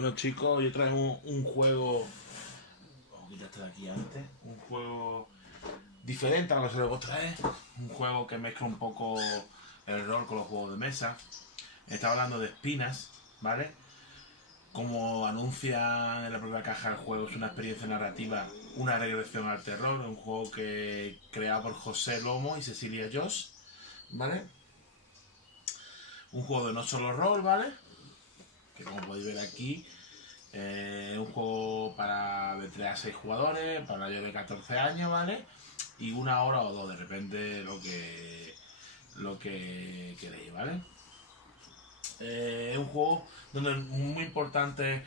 Bueno chicos, yo traigo un juego. Vamos a quitarte de aquí antes. Un juego diferente a lo que se luego trae. Un juego que mezcla un poco el rol con los juegos de mesa. Estaba hablando de Espinas, ¿vale? Como anuncia en la propia caja del juego, es una experiencia narrativa, una regresión al terror. Un juego que creado por José Lomo y Cecilia Josh, ¿vale? Un juego de no solo rol, ¿vale? Que como podéis ver aquí, un juego para de 3 a 6 jugadores, para mayores de 14 años, ¿vale? Y una hora o dos, de repente lo que queréis, ¿vale? Es un juego donde es muy importante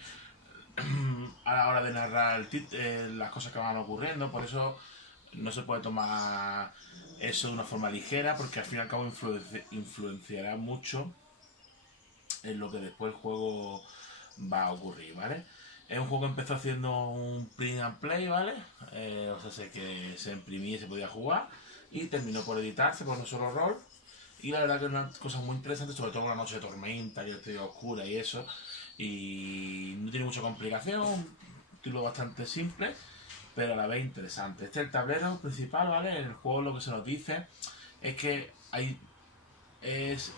a la hora de narrar las cosas que van ocurriendo, por eso no se puede tomar eso de una forma ligera, porque al fin y al cabo influenciará mucho en lo que después el juego va a ocurrir, ¿vale? Es un juego que empezó haciendo un print and play, ¿vale? O sea, sé que se imprimía y se podía jugar. Y terminó por editarse por no solo rol. Y la verdad que es una cosa muy interesante, sobre todo una noche de tormenta y estoy oscura y eso. Y no tiene mucha complicación, un título bastante simple, pero a la vez interesante. Este es el tablero principal, ¿vale? En el juego lo que se nos dice es que es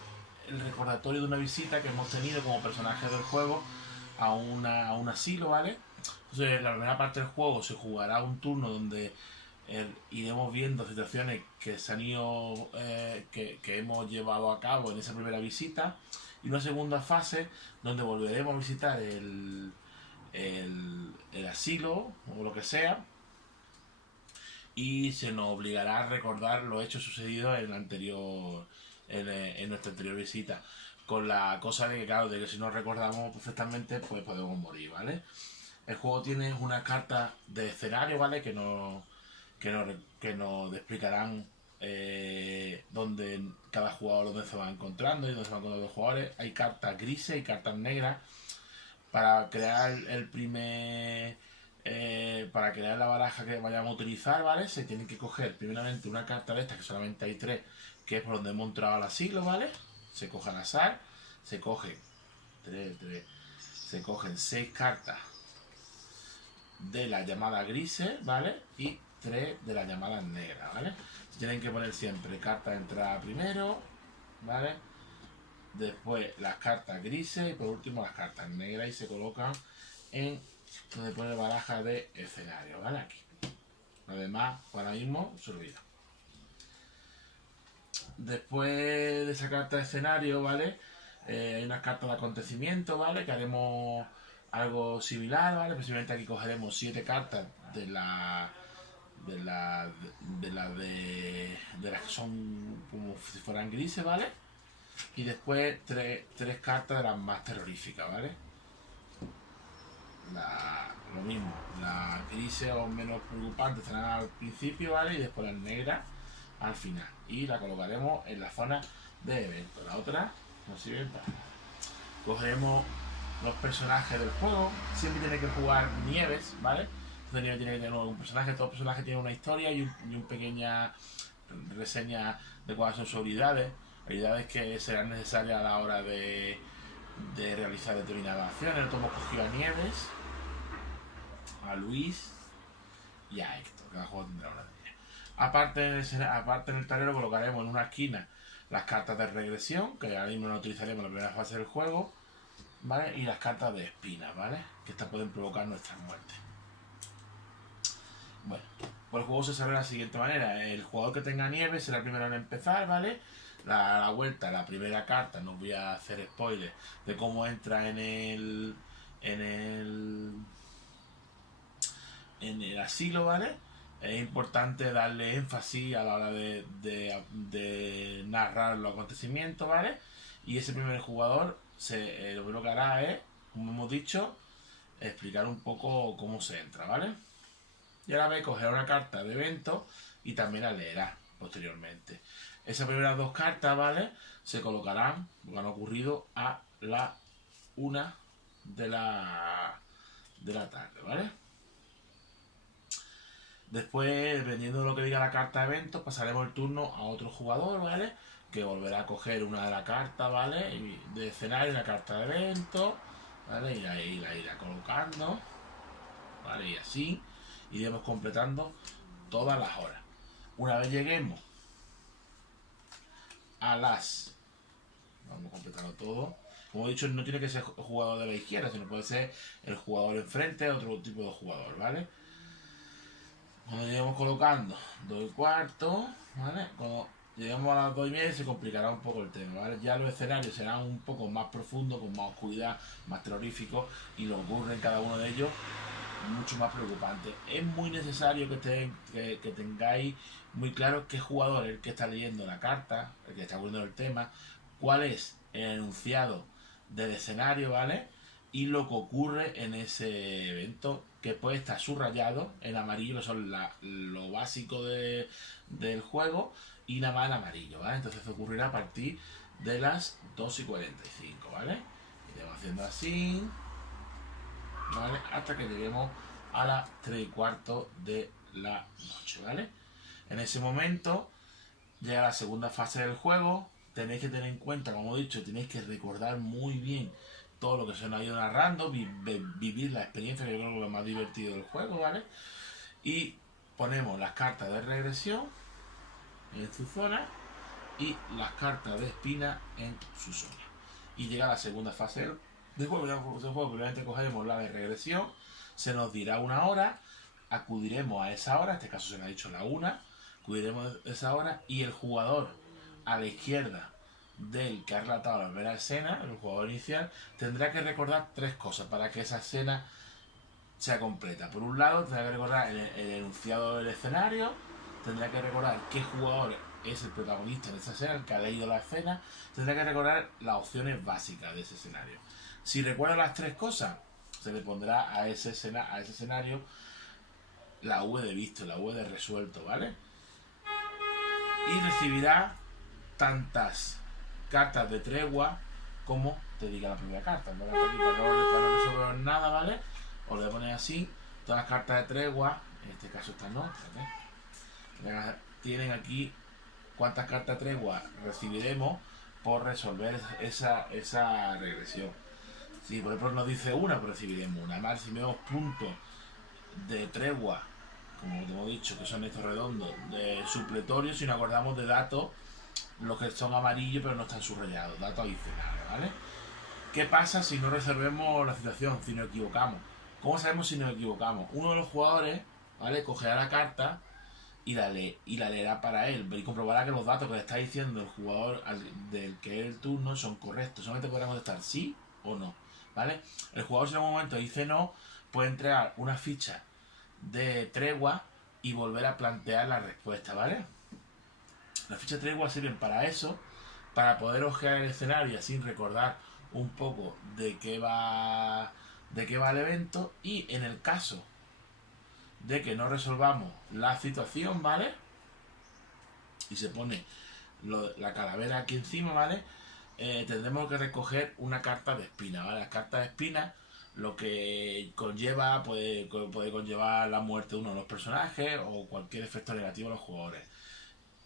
el recordatorio de una visita que hemos tenido como personajes del juego a un asilo, ¿vale? Entonces, la primera parte del juego se jugará un turno donde iremos viendo situaciones que se han ido, que hemos llevado a cabo en esa primera visita, y una segunda fase donde volveremos a visitar el asilo o lo que sea, y se nos obligará a recordar los hechos sucedidos en la anterior en nuestra anterior visita, con la cosa de que claro, de que si no recordamos perfectamente pues podemos morir, ¿vale? El juego tiene unas cartas de escenario, ¿vale? Que nos explicarán dónde cada jugador dónde se va encontrando y dónde se van encontrando los jugadores. Hay cartas grises y cartas negras para crear el primer para crear la baraja que vayamos a utilizar, ¿vale? Se tienen que coger primeramente una carta de estas, que solamente hay tres, que es por donde hemos entrado al asilo, ¿vale? Se coge al azar, se coge se cogen 6 cartas de las llamadas grises, ¿vale? Y 3 de las llamadas negras, ¿vale? Se tienen que poner siempre cartas de entrada primero, ¿vale? Después las cartas grises y por último las cartas negras, y se colocan en donde pone baraja de escenario, ¿vale? Aquí. Además, ahora mismo se olvida. Después de esa carta de escenario, ¿vale? Hay unas cartas de acontecimiento, ¿vale? Que haremos algo similar, ¿vale? Precisamente aquí cogeremos 7 cartas de la de las que son como si fueran grises, ¿vale? Y después tres cartas de las más terroríficas, ¿vale? Lo mismo, las grises o menos preocupantes estarán al principio, ¿vale? Y después las negras al final. Y la colocaremos en la zona de evento. La otra nos sirve para. Cogeremos los personajes del juego. Siempre tiene que jugar Nieves, ¿vale? Entonces Nieves tiene que tener un personaje. Todo personaje tiene una historia y un pequeña reseña de cuáles son sus habilidades. Habilidades que serán necesarias a la hora de realizar determinadas acciones. Nosotros hemos cogido a Nieves, a Luis y a Héctor. Cada juego tendrá una de ellas. Aparte en el tablero colocaremos en una esquina las cartas de regresión, que ahora mismo no utilizaremos en la primera fase del juego, ¿vale? Y las cartas de espinas, ¿vale? Que estas pueden provocar nuestras muertes. Bueno, pues el juego se sabe de la siguiente manera. El jugador que tenga nieve será el primero en empezar, ¿vale? La vuelta, la primera carta, no voy a hacer spoilers de cómo entra en el asilo, ¿vale? Es importante darle énfasis a la hora de narrar los acontecimientos, ¿vale? Y ese primer jugador lo primero que hará es, como hemos dicho, explicar un poco cómo se entra, ¿vale? Y ahora ve, cogerá una carta de evento y también la leerá posteriormente. Esas primeras 2 cartas, ¿vale? Se colocarán, porque han ocurrido a la 1 de la tarde, ¿vale? Después, dependiendo de lo que diga la carta de evento, pasaremos el turno a otro jugador, ¿vale? Que volverá a coger una de las cartas, ¿vale? De escenario, una carta de evento, ¿vale? Y ahí la irá colocando, ¿vale? Y así iremos completando todas las horas. Una vez lleguemos a las... Vamos a completarlo todo. Como he dicho, no tiene que ser el jugador de la izquierda, sino puede ser el jugador enfrente, otro tipo de jugador, ¿vale? Cuando lleguemos colocando 2 y cuarto, ¿vale? Cuando lleguemos a las 2 y media se complicará un poco el tema, ¿vale? Ya los escenarios serán un poco más profundos, con más oscuridad, más terroríficos, y lo que ocurre en cada uno de ellos mucho más preocupante. Es muy necesario que tengáis muy claro qué jugador es el que está leyendo la carta, el que está poniendo el tema, cuál es el enunciado del escenario, ¿vale? Y lo que ocurre en ese evento, que puede estar subrayado en amarillo, que son lo básico del juego, y nada más en amarillo, ¿vale? Entonces ocurrirá a partir de las 2:45, ¿vale? Iremos haciendo así, ¿vale? Hasta que lleguemos a las 3:15 de la noche, ¿vale? En ese momento llega la segunda fase del juego. Tenéis que tener en cuenta, como he dicho, tenéis que recordar muy bien todo lo que se nos ha ido narrando, vivir la experiencia, que yo creo que es lo más divertido del juego, ¿vale? Y ponemos las cartas de regresión en su zona y las cartas de espina en su zona. Y llega la segunda fase del juego. Primero cogeremos la de regresión, se nos dirá una hora, acudiremos a esa hora, en este caso se me ha dicho la 1, acudiremos a esa hora y el jugador a la izquierda del que ha relatado la primera escena, el jugador inicial, tendrá que recordar 3 cosas para que esa escena sea completa. Por un lado, tendrá que recordar el enunciado del escenario, tendrá que recordar qué jugador es el protagonista de esa escena, el que ha leído la escena, tendrá que recordar las opciones básicas de ese escenario. Si recuerda las 3 cosas, se le pondrá a ese escenario la V de visto, la V de resuelto, ¿vale? Y recibirá tantas cartas de tregua como te diga la primera carta. En vez de aquí para no resolver nada, ¿vale? Os lo voy a poner así, todas las cartas de tregua, en este caso estas no, ¿vale? Tienen aquí cuántas cartas de tregua recibiremos por resolver esa regresión. Si por ejemplo nos dice una, pues recibiremos una. Además recibimos puntos de tregua, como te hemos dicho, que son estos redondos, de supletorios, si nos acordamos de datos, los que son amarillos pero no están subrayados, datos adicionales, ¿vale? ¿Qué pasa si no resolvemos la situación, si nos equivocamos? ¿Cómo sabemos si nos equivocamos? Uno de los jugadores, ¿vale? Cogerá la carta y la leerá para él y comprobará que los datos que le está diciendo el jugador del que es el turno son correctos. Solamente podrá contestar sí o no, ¿vale? El jugador, si en algún momento dice no, puede entregar una ficha de tregua y volver a plantear la respuesta, ¿vale? Las fichas de tregua sirven para eso, para poder ojear el escenario y así recordar un poco de qué va el evento. Y en el caso de que no resolvamos la situación, ¿vale? Y se pone la calavera aquí encima, ¿vale? Tendremos que recoger una carta de espina, ¿vale? Las cartas de espina lo que conlleva puede conllevar la muerte de uno de los personajes o cualquier efecto negativo a los jugadores.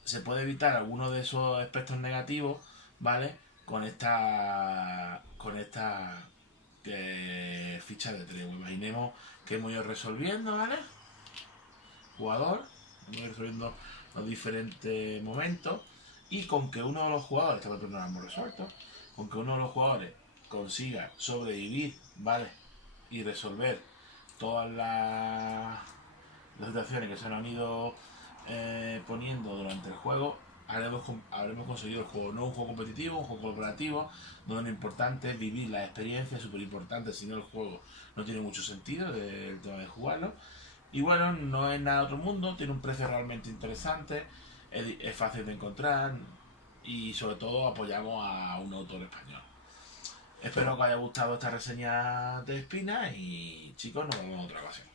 Se puede evitar alguno de esos aspectos negativos, ¿vale? Con esta ficha de tregua. Imaginemos que hemos ido resolviendo, ¿vale? Jugador, hemos ido resolviendo los diferentes momentos y con que uno de los jugadores, esta vez no lo hemos resuelto, con que uno de los jugadores consiga sobrevivir, ¿vale? Y resolver todas las situaciones que se nos han ido poniendo durante el juego, habremos conseguido el juego. No es un juego competitivo, un juego colaborativo, donde lo importante es vivir la experiencia, es súper importante, si no el juego no tiene mucho sentido el tema de jugarlo. Y bueno, no es nada de otro mundo, tiene un precio realmente interesante, es fácil de encontrar y sobre todo apoyamos a un autor español. Espero que os haya gustado esta reseña de Espina y chicos, nos vemos en otra ocasión.